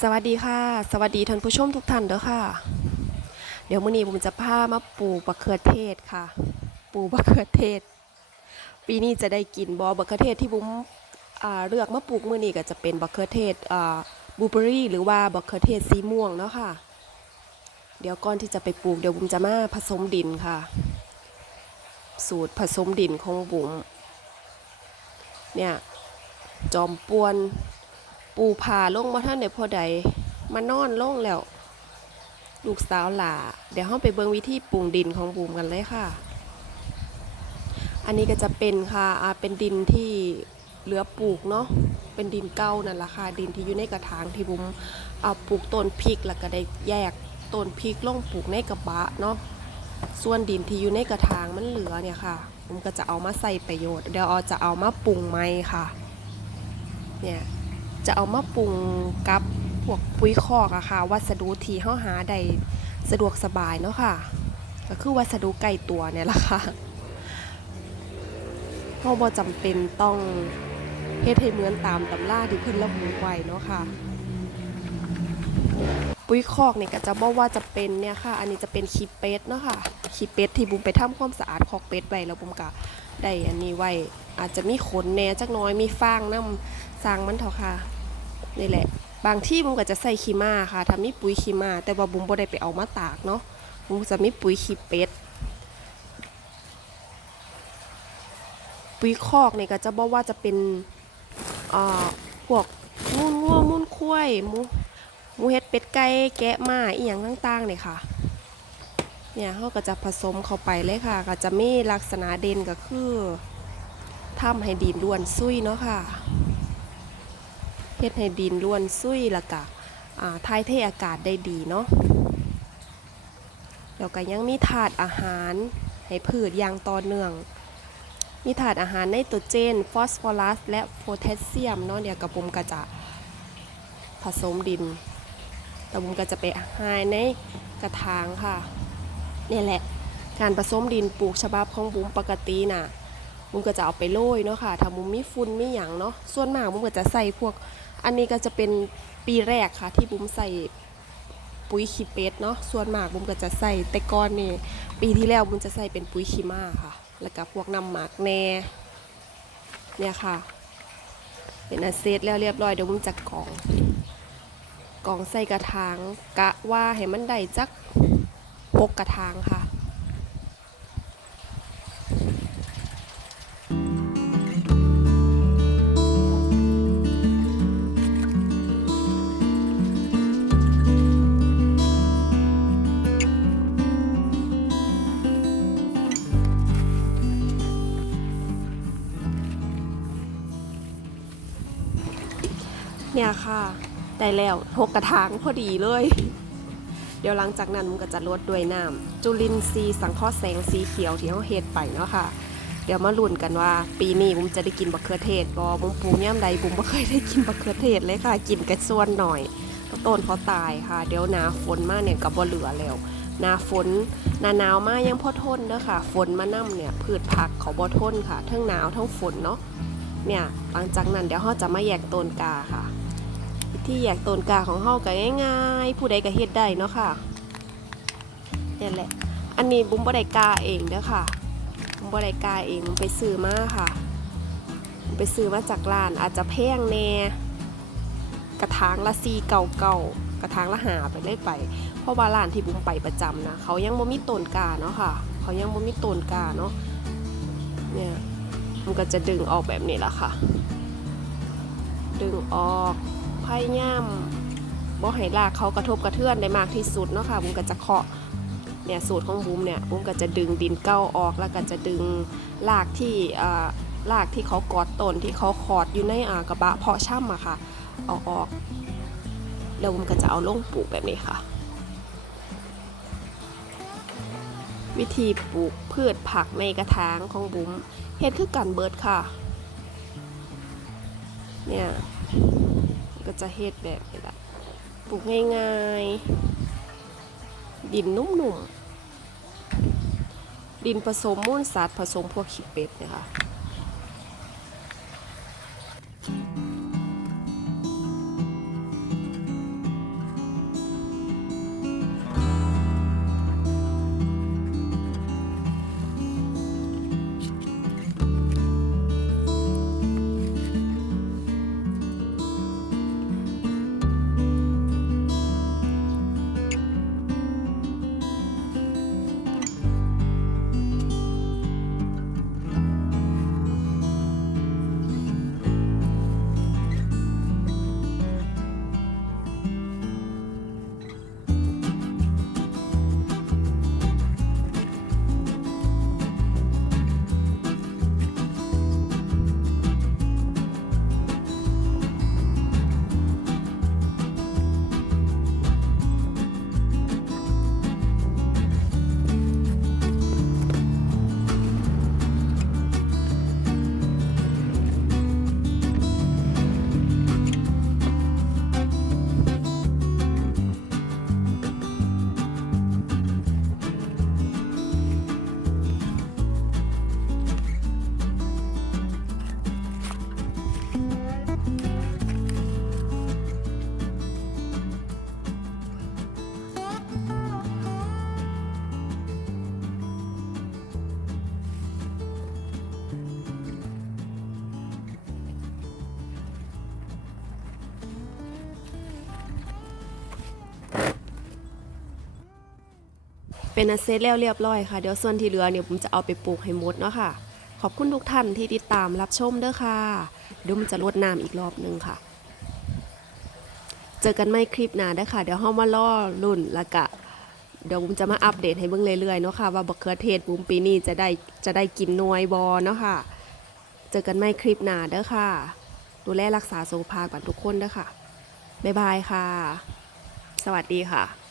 สวัสดีค่ะ สวัสดีท่านผู้ชมทุกท่านเด้อค่ะ เดี๋ยวมื้อนี้ผมจะพามาปลูกบะเขือเทศค่ะ ปลูกบะเขือเทศ ปีนี้จะได้กินบอบะเขือเทศที่ผมอ่าเลือกมาปลูกมื้อนี้ก็จะเป็นบะเขือเทศบูเบอรี่ หรือว่าบะเขือเทศสีม่วงเนาะค่ะ เดี๋ยวก่อนที่จะไปปลูกเดี๋ยวบุ๋มจะมาผสมดินค่ะ สูตรผสมดินของบุ๋มเนี่ยจอมปวน ปูผาลงมาท่านในพอใดมานอนลงแล้ว ลูกสาวหล่าเดี๋ยวห้องไปเบิงวิธีปรุงดินของบูมกันเลยค่ะ อันนี้ก็จะเป็นค่ะเป็นดินที่เหลือปลูกเนาะเป็นดินเก่านั่นแหละค่ะดินที่อยู่ในกระถางที่บุมเอาปลูกต้นพริกแล้วก็ได้แยกต้นพริกลงปลูกในกระบะเนาะส่วนดินที่อยู่ในกระถางมันเหลือเนี่ยค่ะผมก็จะเอามาใส่ประโยชน์ เดี๋ยวอาจะเอามาปรุงไม้ค่ะ เนี่ย จะเอามาปรุงกับพวกปุ๋ยคอกอะค่ะ วัสดุที่เฮาหาได้สะดวกสบายเนาะค่ะ ก็คือวัสดุใกล้ตัวเนี่ยแหละค่ะเฮาบ่จำเป็นต้องเฮ็ดให้เหมือนตามตำราที่เพิ่นระบุไว้เนาะค่ะปุ๋ยคอกเนี่ยก็จะบอกว่าจะเป็นเนี่ยค่ะ อันนี้จะเป็นขี้เป็ดเนาะค่ะขี้เป็ดที่บุมไปทำความสะอาดคอกเป็ดไว้แล้วบุมก็ได้อันนี้ไว้อาจจะมีขนแหน่จักน้อยมีฟางน้ำสร้างมันเถอะค่ะ นี่แหละ บางที่บุ้มก็จะใส่ขี้ม้าค่ะถ้ามีปุ๋ยขี้ม้าแต่ว่าบุ้มบ่ได้ไปเอามาตากเนาะบุ้มจะมีปุ๋ยขี้เป็ด ปุ๋ยคอกเนี่ยก็จะบอกว่าจะเป็นอ่าพวกมูนงัวมูนควายมูมูเห็ดเป็ดไก่แกะม้าอีหยังต่างๆเนี่ยค่ะ เนี่ยเขาก็จะผสมเข้าไปเลยค่ะ ก็จะมีลักษณะเด่นก็คือทำให้ดินล้วนซุยเนาะค่ะ เฮ็ดให้ดินล้วนซุยแล้วก็อ่าทายเทอากาศได้ดีเนาะแล้วก็ยังมีถาดอาหารให้พืชอย่างต่อเนื่อง มีถาดอาหารไนโตรเจน ฟอสฟอรัส และโพแทสเซียมเนาะเดี๋ยวกระปุมก็จะผสมดินกระปุมก็จะไปหายในกระถางค่ะนี่แหละการผสมดินปลูกฉบับของบุ้มปกติน่ะ มก็จะเอาไปโรยเนาะค่ะถ้าบุ้มมีฝุ่นมีหยังเนาะส่วนมากบุ้มก็จะใส่พวก อันนี้ก็จะเป็นปีแรกค่ะ ที่บุ้มใส่ปุ๋ยขี้เป็ดเนาะส่วนมากบุ้มก็จะใส่แต่ก่อนนี่ปีที่แล้วบุ้มจะใส่เป็นปุ๋ยขี้มาค่ะ แล้วก็พวกน้ำหมักแน่เนี่ยค่ะ เป็นอันเซตแล้วเรียบร้อยเดี๋ยวบุ้มจะกองกองใส่กระถางกะว่าให้มันได้จักหกกระถางค่ะ เนี่ยค่ะ ได้แล้วหกกระถางพอดีเลย เดี๋ยวหลังจากนั้นมันก็จะลดด้วยน้ำจุลินทรีย์สังเคราะห์แสงสีเขียวที่เขาเฮ็ดไปเนาะค่ะเดี๋ยวมาลุ้นกันว่า ปีนี้บุมจะได้กินบักเขือเทศบ่บุมปลูกย่ำใดบุมบ่เคยได้กินบักเขือเทศเลยค่ะ กินกระส่วนหน่อยต้นเขาตายค่ะ เดี๋ยวหนาฝนมาเนี่ยก็บ่เหลือแล้วหนาฝนหนาหนาวมายังพอทนเด้อค่ะ ฝนมานํเนี่ยพืชผักเขาบ่ทนค่ะ ทั้งหนาวทั้งฝนเนาะเนี่ยหลังจากนั้นเดี๋ยวเราจะมาแยกต้นกาค่ะ ที่แยกต้นกาของเฮาก็ง่ายๆ ผู้ใดก็เฮ็ดได้เนาะค่ะนี่แหละ อันนี้บุ้มบ่ได้กาเองเด้อค่ะบุ้มบ่ได้กาเองไปซื้อมาค่ะ ไปซื้อมาจากร้านอาจจะแพงแน่กระถางละซีเก่าๆกระถางละหาไปเลยไป เพราะว่าร้านที่บุ้มไปประจำนะเขายังบ่มีต้นกาเนาะค่ะ เขายังบ่มีต้นกาเนาะเนี่ยมันก็จะดึงออกแบบนี้ละค่ะ ดึงออก พยายามบ่ให้รากเขากระทบกระเทือนได้มากที่สุดเนาะค่ะบุ้มก็จะเคาะเนี่ยสูตรของบุ้มเนี่ยบุ้มก็จะดึงดินเก้าออกแล้วก็จะดึงรากที่อ่ารากที่เขากอดต้นที่เขาขอดอยู่ในกระบะเพาะช่ำอะค่ะเอาออกแล้วบุ้มก็จะเอาลงปลูกแบบนี้ค่ะ วิธีปลูกพืชผักในกระถางของบุ้มเฮ็ดคือกันเบิดค่ะ เนี่ย ก็จะเฮ็ดแบบนี้ละปลูกง่ายๆ ดินนุ่มๆ ดินผสมมูลสัตว์ผสมพวกขี้เป็ดเนะคะ เป็นอันเซตแล้วเรียบร้อยค่ะ เดี๋ยวส่วนที่เหลือเนี่ยผมจะเอาไปปลูกให้หมดเนาะค่ะ ขอบคุณทุกท่านที่ติดตามรับชมเด้อค่ะเดี๋ยวมันจะรดน้ำอีกรอบนึงค่ะ เจอกันไม่คลิปหน้าเด้อค่ะ เดี๋ยวเฮามาล่อรุ่นล้วก็เดี๋ยวผมจะมาอัปเดตให้เบิ่งเรื่อยๆเนาะค่ะว่าบักเขือเทศบุมปีนี้จะได้จะได้กินนวยบอเนาะค่ะ เจอกันไม่คลิปหน้าเด้อค่ะ ดูแลรักษาสุขภาพกันทุกคนเด้อค่ะบ๊ายบายค่ะ สวัสดีค่ะ